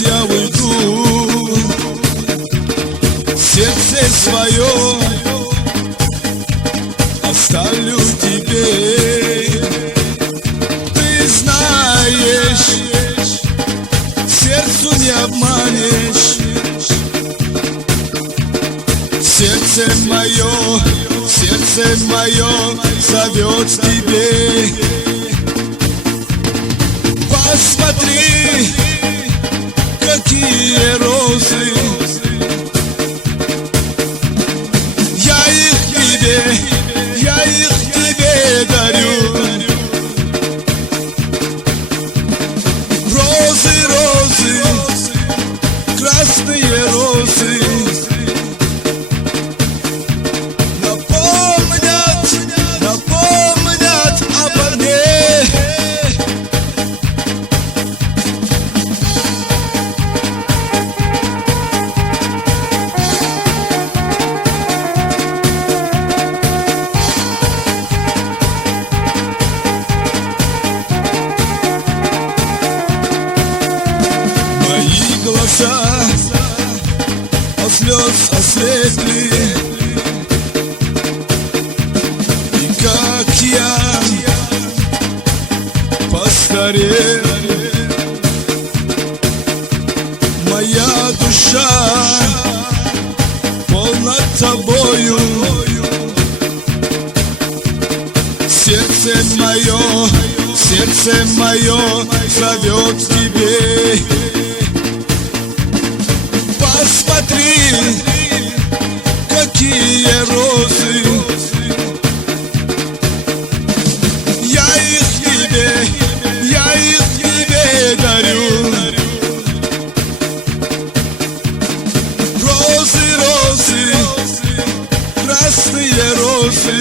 я уйду, сердце свое оставлю тебе. Ты знаешь, сердцу не обманешь. Сердце мое зовет к тебе. Посмотри, какие розы, я их тебе дарю. Розы, розы, красные розы, напомнят обо мне. Мои глаза от слез ослепли, и как я постарел. Моя душа полна тобою. Сердце мое зовет к тебе. Посмотри, какие розы, я их тебе дарю. Розы, розы, красные розы,